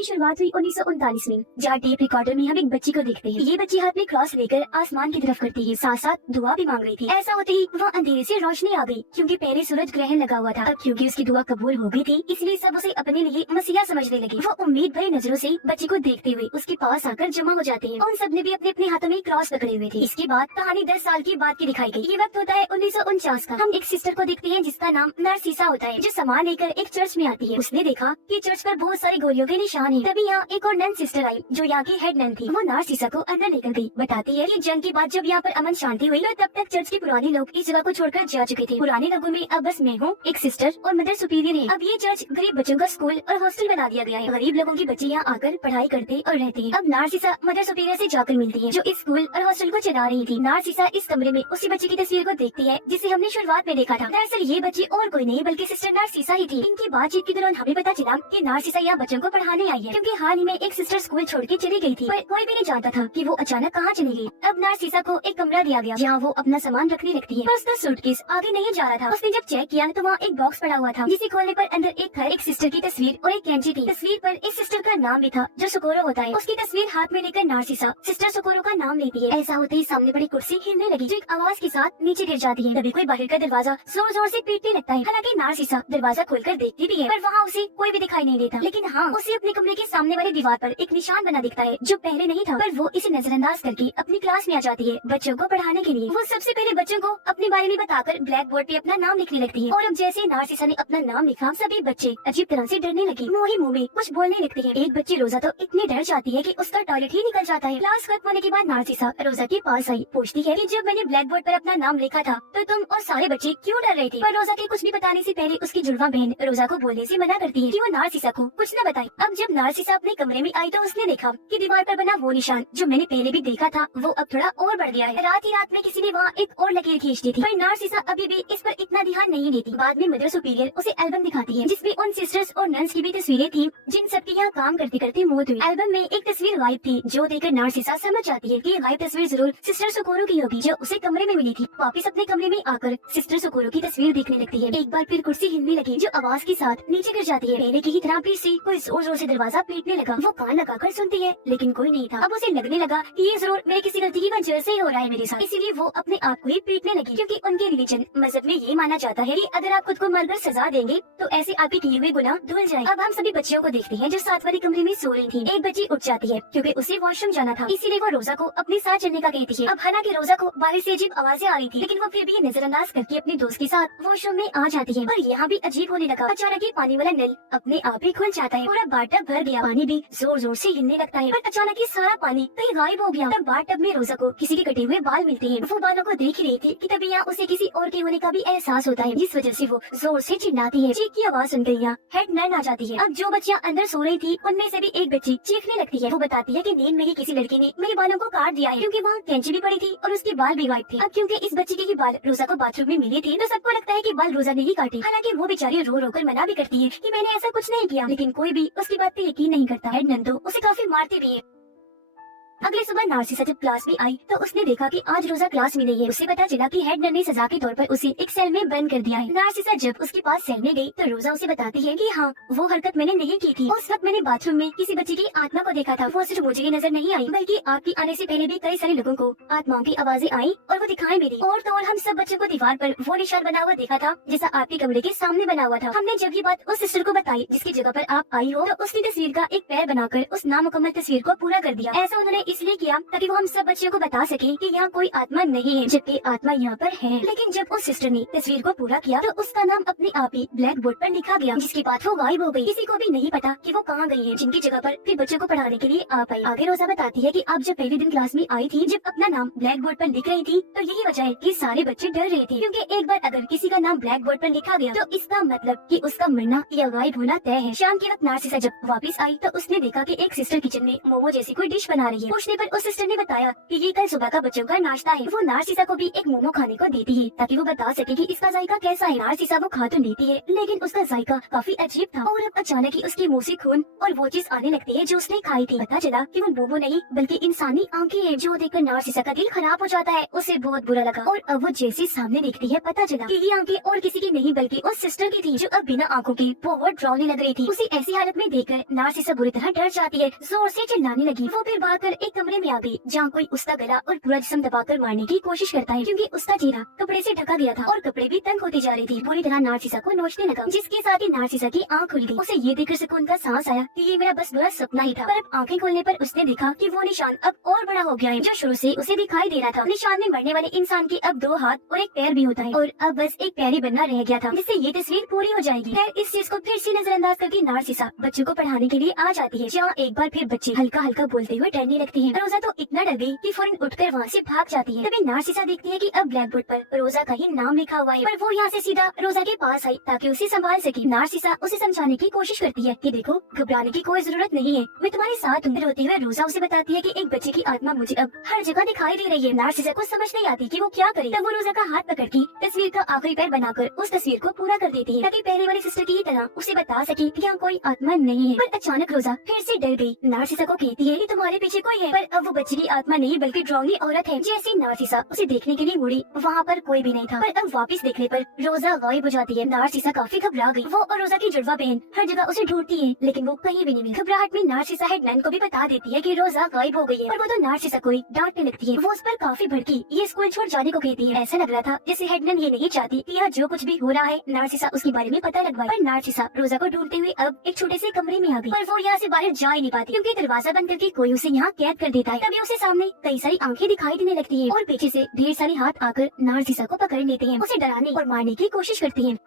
की शुरुआत हुई 1939 में, जहाँ टेप रिकॉर्डर में हम एक बच्ची को देखते हैं। ये बच्ची हाथ में क्रॉस लेकर आसमान की तरफ करती है, साथ साथ दुआ भी मांग रही थी। ऐसा होते ही वहाँ अंधेरे से रोशनी आ गई, क्योंकि पहले सूरज ग्रहण लगा हुआ था। अब क्योंकि उसकी दुआ कबूल हो गई थी, इसलिए सब उसे अपने लिए मसीहा समझने लगे। वो उम्मीद भरी नजरों से बच्ची को देखते हुए उसके पास आकर जमा हो जाते हैं। उन सबने भी अपने अपने हाथों में क्रॉस पकड़े हुए थे। इसके बाद कहानी 10 साल की बाद की दिखाई गई। ये वक्त होता है 1949 का। हम एक सिस्टर को देखते हैं जिसका नाम नरसिसा होता है, जो सामान लेकर एक चर्च में आती है। उसने देखा कि चर्च पर बहुत सारे गोलियों के निशान हैं। तभी यहाँ एक और नन सिस्टर आई, जो यहाँ की हेड नन थी। वो नरसिसा को अंदर लेकर गई। बताती है कि जंग के बाद जब यहाँ पर अमन शांति हुई, तो तब तक चर्च के पुराने लोग इस जगह को छोड़कर जा चुके थे। पुराने लोगों में अब बस मैं हूँ, एक सिस्टर और मदर सुपीरियर है। अब ये चर्च गरीब बच्चों का स्कूल और हॉस्टल बना दिया गया है। गरीब लोगों की बच्चे यहाँ आकर पढ़ाई करते और रहते हैं। अब नरसिसा मदर सुपीरियर से जाकर मिलती है, जो इस स्कूल और हॉस्टल को चला रही थी। नरसिसा इस कमरे में उसी बच्चे की तस्वीर को देखती है जिसे हमने शुरुआत में देखा था। दरअसल ये बच्ची और कोई नहीं बल्कि सिस्टर नरसिसा ही थी। इनकी बातचीत के दौरान हमें पता चला कि नरसिसा यहाँ बच्चों को पढ़ाने आई है, क्योंकि हाल ही में एक सिस्टर स्कूल छोड़ के चली गई थी, पर कोई भी नहीं जानता था कि वो अचानक कहाँ चली गई। अब नरसिसा को एक कमरा दिया गया, जहाँ वो अपना सामान रखने लगती है, पर उसका सूटकेस आगे नहीं जा रहा था। उसने जब चेक किया तो वहाँ एक बॉक्स पड़ा हुआ था, जिसे खोलने पर अंदर एक घर, एक सिस्टर की तस्वीर और एक कैंची थी। तस्वीर पर इस सिस्टर का नाम भी था, जो सुकोरो होता है। उसकी तस्वीर हाथ में लेकर नरसिसा सिस्टर सुकोरो का नाम लेती है। ऐसा होते ही सामने बड़ी कुर्सी हिलने लगी, जो एक आवाज के साथ नीचे गिर जाती है। तभी कोई बाहर का दरवाजा जोर जोर से पीटने लगता है। हालांकि नरसिसा दरवाजा खोलकर देखती भी है, पर वहाँ उसे कोई भी दिखाई नहीं देता। लेकिन हाँ, उसे अपने कमरे के सामने वाली दीवार पर एक निशान बना दिखता है, जो पहले नहीं था। पर वो इसे नजरअंदाज करके अपनी क्लास में आ जाती है बच्चों को पढ़ाने के लिए। वो सबसे पहले बच्चों को अपने बारे में बताकर ब्लैक बोर्ड पे अपना नाम लिखने लगती है। और अब जैसे नरसिसा ने अपना नाम लिखा, सभी बच्चे अजीब तरह से डरने लगे। मुंह ही मुंह में कुछ बोलने लगते हैं। एक बच्ची रोजा तो इतनी डर जाती है कि उसका टॉयलेट ही निकल जाता है। क्लास खत्म होने के बाद नरसिसा रोजा के पास आई, पूछती है कि जब मैंने ब्लैक बोर्ड पर अपना नाम लिखा था तो तुम और सारे बच्चे क्यों डर रहे थे? पर रोजा के कुछ भी बताने से पहले उसकी जुड़वा बहन रोजा को बोलने से मना करती है कि वो नरसिसा को कुछ न बताए। अब जब नरसिसा अपने कमरे में आई तो उसने देखा कि दीवार पर बना वो निशान, जो मैंने पहले भी देखा था, वो अब थोड़ा और बढ़ गया है। रात ही रात में किसी ने वहाँ एक और लकीर खींच दी थी, पर नरसिसा अभी भी इस पर इतना ध्यान नहीं देती। बाद में मदर सुपीरियर उसे एल्बम दिखाती है, जिसमें उन सिस्टर्स और नन्स की भी तस्वीरें थी, जिन सबकी यहाँ काम करते करते मौत हुई। एल्बम में एक तस्वीर गायब थी, जो देखकर नरसिसा समझ जाती है कि ये गायब तस्वीर जरूर सिस्टर सुकोरो की होगी, जो उसे कमरे में मिली थी। वापिस अपने कमरे में आकर सिस्टर सुकोरो की तस्वीर देखने लगती है। एक बार फिर कुर्सी हिलने लगी, जो आवाज के साथ नीचे गिर जाती है। पहले की ही तरह फिर से कोई जोर जोर से दरवाजा पीटने लगा। वो कान लगाकर सुनती है, लेकिन कोई नहीं था। अब उसे लगने लगा कि ये जरूर मेरे किसी गलती की वजह से ही हो रहा है मेरे साथ, इसीलिए वो अपने आप को ही पीटने लगी। क्योंकि उनके रिलीजन मजहब में ये माना जाता है कि अगर आप खुद को मारकर सजा देंगे तो ऐसे आपके किए हुए गुनाह धुल जाए। अब हम सभी बच्चियों को देखते हैं, जो साथ वाले कमरे में सो रही थी। एक बच्ची उठ जाती है, क्योंकि उसे वॉशरूम जाना था, इसीलिए वो रोजा को अपने साथ चलने का कहती है। अब हालांकि रोजा को बाहर से अजीब आवाजें आ रही थी, लेकिन वो फिर भी नजरअंदाज करके अपने दोस्त के साथ वॉशरूम में आ जाती है। पर यहाँ भी अजीब होने लगा। अचानक ही पानी वाला नल अपने आप ही खुल जाता है। पूरा बाथटब भर गया, पानी भी जोर जोर से हिलने लगता है। पर अचानक ही सारा पानी कहीं गायब हो गया। तब बाथटब में रोजा को किसी के कटे हुए बाल मिलते हैं। वो बालों को देख ही रही थी कि तभी यहाँ उसे किसी और के होने का भी एहसास होता है, जिस वजह से वो जोर से चिल्लाती है। चीख की आवाज सुनकर यहाँ हेड नन आ जाती है। अब जो बच्चियाँ अंदर सो रही थी, उनमें से भी एक बच्ची चीखने लगती है। वो बताती है कि नींद में ही किसी लड़के ने मेरे बालों को काट दिया है, क्योंकि वहाँ कैंची भी पड़ी थी और उसके बाल भी गायब थे। अब क्योंकि इस बच्ची के बाल रोजा को बाथरूम में मिले थे, तो सबको लगता है कि बाल रोजा ने ही काटे। हालांकि वो बेचारी रो रो कर मना भी करती है कि मैंने ऐसा कुछ नहीं किया, लेकिन कोई भी उसकी बात पे यकीन नहीं करता। हेड नन तो उसे काफी मारते भी है। अगली सुबह नरसिसा जब क्लास में आई तो उसने देखा कि आज रोजा क्लास में नहीं है। उसे पता चला कि हेड नन ने सजा के तौर पर उसे एक सेल में बंद कर दिया है। नरसिसा जब उसके पास सेल में गई तो रोजा उसे बताती है कि हाँ, वो हरकत मैंने नहीं की थी। उस वक्त मैंने बाथरूम में किसी बच्ची की आत्मा को देखा था। वो सिर्फ मुझे ही नजर नहीं आई, बल्कि आपके आने से पहले भी कई सारे लोगों को आत्माओं की आवाजें आई और वो दिखाई भी दी। और तो और हम सब बच्चों को दीवार पर वो निशान बना हुआ देखा था, जैसा आपके कमरे के सामने बना हुआ था। हमने जब ये बात उस सिस्टर को बताई जिसकी जगह पर आप आई हो, तो उसकी तस्वीर का एक पैर बनाकर उस नामुकम्मल तस्वीर को पूरा कर दिया। ऐसा उन्होंने इसलिए किया ताकि वो हम सब बच्चियों को बता सके कि यहाँ कोई आत्मा नहीं है, जबकि आत्मा यहाँ पर है। लेकिन जब उस सिस्टर ने तस्वीर को पूरा किया तो उसका नाम अपने आप ही ब्लैक बोर्ड पर लिखा गया, जिसके बाद वो गायब हो गई। किसी को भी नहीं पता कि वो कहाँ गई है, जिनकी जगह पर फिर बच्चों को पढ़ाने के लिए आ पाई। आगे रोजा बताती है कि आप जब पहले दिन क्लास में आई थी, जब अपना नाम ब्लैक बोर्ड पर लिख रही थी, तो यही वजह है कि सारे बच्चे डर रहे थे, क्योंकि एक बार अगर किसी का नाम ब्लैक बोर्ड पर लिखा गया तो इसका मतलब कि उसका मरना या गायब होना तय है। शाम के वक्त नरसिसा जब वापस आई तो उसने देखा कि एक सिस्टर किचन में मोमो जैसी कोई डिश बना रही है। वो पूछने पर उस सिस्टर ने बताया कि ये कल सुबह का बच्चों का नाश्ता है। वो नार्सिसा को भी एक मोमो खाने को देती है ताकि वो बता सके कि इसका जायका कैसा है। नार्सिसा वो खा तो लेती है लेकिन उसका जायका काफी अजीब था और अब अचानक ही उसके मुंह से खून और वो चीज आने लगती है जो उसने खाई थी। पता चला कि वो मोमो नहीं बल्कि इंसानी आंखें हैं, जो देखकर नार्सिसा का दिल खराब हो जाता है। उसे बहुत बुरा लगा और अब वो जैसे सामने देखती है पता चला कि ये आंखें और किसी की नहीं बल्कि उस सिस्टर की थी जो अब बिना आंखों की बहुत डरावनी लग रही थी। उसे ऐसी हालत में देखकर नार्सिसा बुरी तरह डर जाती है, जोर से चिल्लाने लगी। वो फिर भागकर एक कमरे में आ गई जहाँ कोई उसका गला और पूरा जिस्म दबाकर मारने की कोशिश करता है क्योंकि उसका चेहरा कपड़े से ढका गया था और कपड़े भी तंग होती जा रही थी। बुरी तरह नार्सिसा को नोचने लगा जिसके साथ ही नार्सिसा की आंख खुल गई। उसे ये देखकर सुकून का सांस आया कि ये मेरा बस बुरा सपना ही था। पर अब आंखें खोलने पर उसने देखा कि वो निशान अब और बड़ा हो गया है जो शुरू से उसे दिखाई दे रहा था। निशान में मरने वाले इंसान के अब 2 हाथ और एक पैर भी होता है और अब बस एक पैर ही बनना रह गया था जिससे ये तस्वीर पूरी हो जाएगी। खैर इस चीज को फिर से नजरअंदाज करके नार्सिसा बच्चों को पढ़ाने के लिए आ जाती है जहाँ एक बार फिर बच्चे हल्का हल्का बोलते हुए डरने लगती है। रोजा तो इतना डर गई कि फौरन उठकर वहाँ से भाग जाती है। तभी नार्सिसा देखती है कि अब ब्लैक बोर्ड पर रोजा का ही नाम लिखा हुआ है पर वो यहाँ से सीधा रोजा के पास आई ताकि उसे संभाल सके। नार्सिसा उसे समझाने की कोशिश करती है कि देखो घबराने की कोई जरूरत नहीं है, मैं तुम्हारे साथ हूँ। रोते हुए रोजा उसे बताती है कि एक बच्चे की आत्मा मुझे अब हर जगह दिखाई दे रही है। नार्सिसा को समझ नहीं आती कि वो क्या करे। तब वो रोजा का हाथ पकड़ के तस्वीर का आखिरी पैर बनाकर उस तस्वीर को पूरा कर देती है ताकि पहले वाली सिस्टर की तरह उसे बता सके कि यहाँ कोई आत्मा नहीं है। पर अचानक रोजा फिर से डर गई। नार्सिसा को कहती है कि तुम्हारे पीछे कोई है, पर अब वो बच्चे की आत्मा नहीं बल्कि डरावनी औरत है। जैसे नार्सिसा उसे देखने के लिए मुड़ी वहाँ पर कोई भी नहीं था पर अब वापस देखने पर रोजा गायब हो जाती है। नार्सिसा काफी घबरा गई। वो और रोजा की जुड़वा बहन हर जगह उसे ढूंढती है लेकिन वो कहीं भी नहीं मिली। घबराहट में नार्सिसा हेडमैन को भी बता देती है कि रोजा गायब हो गई है और वो तो नार्सिसा को ही डांटने लगती है। वो उस पर काफी भड़की ये स्कूल छोड़ जाने को कहती है। ऐसा लग रहा था जैसे हेडमैन ये नहीं चाहती कि यहाँ जो कुछ भी हो रहा है नार्सिसा उसके बारे में पता लगवाए। पर नार्सिसा रोजा को ढूंढते हुए अब एक छोटे से कमरे में आ गई पर वो यहाँ से बाहर जा ही नहीं पाती क्योंकि दरवाजा बंद करके कोई उसे यहाँ कैद कर देता है। तभी उसे सामने कई सारी आंखें दिखाई देने लगती है और पीछे से ढेर सारे हाथ आकर नार्सिसा को पकड़ लेते हैं, उसे डराने और मारने की कोशिश करती है।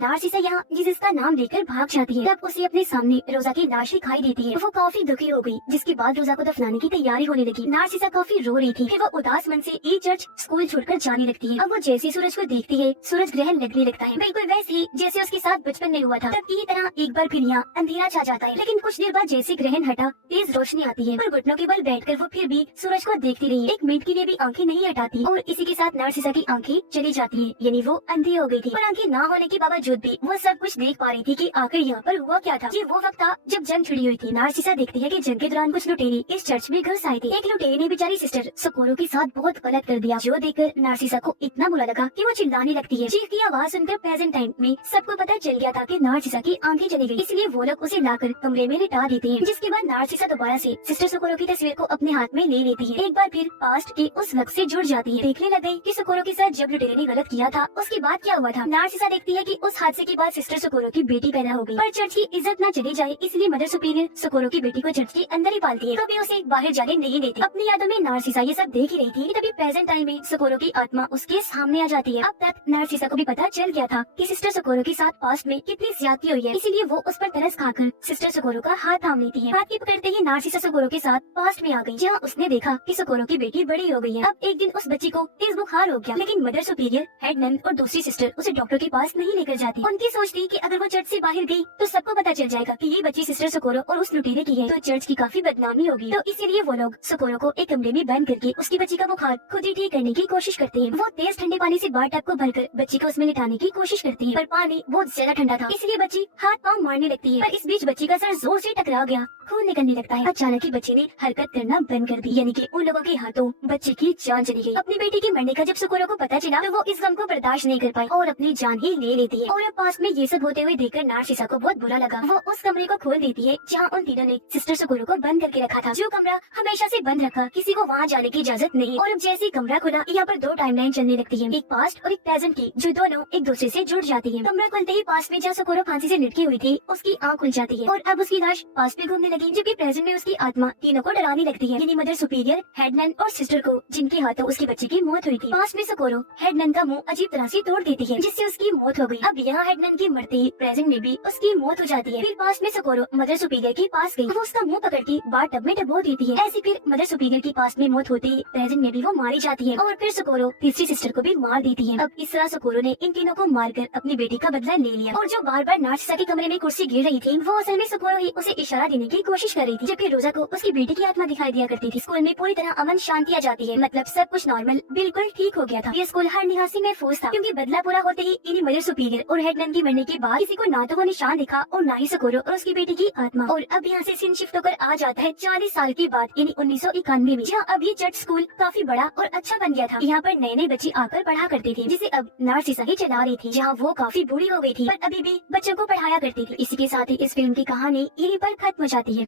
नार्सिसा यहाँ जिसका नाम लेकर भाग जाती है। तब उसे अपने सामने रोजा की लाश दिखाई देती है। वो काफी दुखी हो गई जिसके बाद रोजा को दफनाने की तैयारी होने लगी। नार्सिसा काफी रो रही थी। फिर वो उदास मन से ई चर्च स्कूल छोड़कर जाने लगती है। अब वो जैसे सूरज को देखती है सूरज ग्रहण लगने लगता है बिल्कुल वैसे ही जैसे उसके साथ बचपन में हुआ था। तब की तरह एक बार फिर यहाँ अंधेरा छा जाता है लेकिन कुछ देर बाद जैसे ग्रहण हटा तेज रोशनी आती है और घुटनों के बल बैठकर वो फिर भी सूरज को देखती रही। एक मिनट के लिए भी आंखें नहीं हटाती और इसी के साथ नार्सिसा की आंखें चली जाती है यानी वो अंधी हो गई थी। पर आंखें ना होने के बावजूद भी वो सब कुछ देख पा रही थी कि आखिर यहाँ पर हुआ क्या था। ये वो वक्त था जब जंग छिड़ी हुई थी। नार्सिसा देखती है कि जंग के दौरान कुछ लुटेरे इस चर्च में घुस आए थे। एक लुटेरे ने बेचारी सिस्टर सोकोरो के साथ बहुत गलत कर दिया जो देखकर नार्सिसा को इतना बुरा लगा कि वो चिल्लाने लगती है। चीख की आवाज सुनकर प्रेजेंट टाइम में सबको पता चल गया था कि नार्सिसा की आंखें चली गई, इसलिए वो लोग उसे लाकर कमरे में लिटा देते हैं। जिसके बाद नार्सिसा दोबारा से सिस्टर सोकोरो की तस्वीर को अपने हाथ में ले लेती है। एक बार फिर पास्ट के उस वक्त से जुड़ जाती है। देखने लग गई कि सोकोरो के साथ जब लुटेरे ने गलत किया था उसके बाद क्या हुआ था। नार्सिसा देखती है कि उस हादसे के बाद सिस्टर सोकोरो की बेटी पैदा हो गई पर चर्च की इज्जत न चली जाए इसलिए मदर सुपीरियर सोकोरो की बेटी को चर्च के अंदर ही पालती है तो भी उसे बाहर जाने नहीं देती। अपनी यादों में नार्सिसा ये सब देख ही रही थी तभी प्रेजेंट टाइम में सोकोरो की आत्मा उसके सामने आ जाती है। अब तक नार्सिसा को भी पता चल गया था कि सिस्टर सोकोरो के साथ पास्ट में कितनी ज्यादती हुई है, इसीलिए वो उस पर तरस खाकर सिस्टर सोकोरो का हाथ थाम लेती है। हाथ की पकड़ते ही नार्सिसा सोकोरो के साथ पास्ट में आ गई जहाँ उसने देखा कि सोकोरो की बेटी बड़ी हो गई है। अब एक दिन उस बच्ची को तेज बुखार हो गया लेकिन मदर सुपीरियर हेडमैन और दूसरी सिस्टर उसे डॉक्टर के पास नहीं लेकर जाती। उनकी सोच थी कि अगर वो चर्च से बाहर गई तो सबको पता चल जाएगा कि ये बच्ची सिस्टर सोकोरो और उस लुटेरे की है तो चर्च की काफी बदनामी होगी। तो इसीलिए वो लोग सोकोरो को एक कमरे में बंद करके उसकी बच्ची का बुखार खुद ही ठीक करने की कोशिश करते हैं। वो तेज ठंडे पानी से बाथ टब को भरकर बच्ची को उसमें लिटाने की कोशिश करती है पर पानी बहुत ज्यादा ठंडा था इसलिए बच्ची हाथ पाँव मारने लगती है। पर इस बीच बच्ची का सर जोर से टकरा गया, खून निकलने लगता है। अचानक ही बच्चे ने हरकत करना बंद कर दी यानी कि उन लोगों के हाथों बच्चे की जान चली गई। अपनी बेटी के मरने का जब सोकोरो को पता चला तो वो इस गम को बर्दाश्त नहीं कर पाई और अपनी जान ही ले लेती है। और अब पास में ये सब होते हुए देखकर नार्सिसा को बहुत बुरा लगा। वो उस कमरे को खोल देती है जहाँ उन तीनों ने सिस्टर सोकोरो को बंद करके रखा था। जो कमरा हमेशा से बंद रखा, किसी को वहाँ जाने की इजाजत नहीं। और अब जैसे ही कमरा खुला यहाँ पर 2 टाइमलाइन चलने लगती है, एक पास्ट और एक प्रेजेंट की जो दोनों एक दूसरे से जुड़ जाती है। कमरा खुलते ही पास्ट में जहाँ सोकोरो फांसी से लटकी हुई थी उसकी आँख खुल जाती है और अब उसकी लाश पास्ट में घूमने लगी जबकि प्रेजेंट में उसकी आत्मा तीनों को डराने लगती है यानी मदर सुपीरियर, हेडमैन और सिस्टर को जिनके हाथों उसके बच्चे की मौत हुई थी। पास्ट में सोकोरो हेडमैन का मुंह अजीब तरह से तोड़ देती है जिससे उसकी मौत हो गई। अब यहाँ हेडनन की मरते ही प्रेजेंट में भी उसकी मौत हो जाती है। फिर पास में सोकोरो मदर सुपीरियर के पास गई, वो उसका मुंह पकड़ के बार टब में डबो देती है। ऐसे फिर मदर सुपीरियर के पास में मौत होते ही प्रेजेंट में भी वो मारी जाती है और फिर सोकोरो तीसरी सिस्टर को भी मार देती है। अब इस तरह सोकोरो ने इन तीनों को मारकर अपनी बेटी का बदला ले लिया। और जो बार बार नार्सिसा के कमरे में कुर्सी गिर रही थी, वो असल में सोकोरो ही उसे इशारा देने की कोशिश कर रही थी, जबकि रोजा को उसकी बेटी की आत्मा दिखाई दिया करती थी। स्कूल में पूरी तरह अमन शांति आ जाती है, मतलब सब कुछ नॉर्मल बिल्कुल ठीक हो गया था। ये स्कूल हर लिहाज से महफूज था, क्योंकि बदला पूरा होते ही इन्हीं मदर सुपीरियर और हेडनन की मरने के बाद किसी को ना तो वो निशान दिखा और ना ही सोकोरो और उसकी बेटी की आत्मा। और अब यहाँ से सीन शिफ्ट होकर आ जाता है 40 साल के बाद, यानी 1991 में, जहाँ अब ये जट स्कूल काफी बड़ा और अच्छा बन गया था। यहाँ पर नए नए बच्चे आकर पढ़ा करते थे, जिसे अब नार्सिसा ही चला रही थी, जहाँ वो काफी बूढ़ी हो गई थी पर अभी भी बच्चों को पढ़ाया करती थी। इसी के साथ ही इस फिल्म की कहानी यहीं पर खत्म हो जाती है।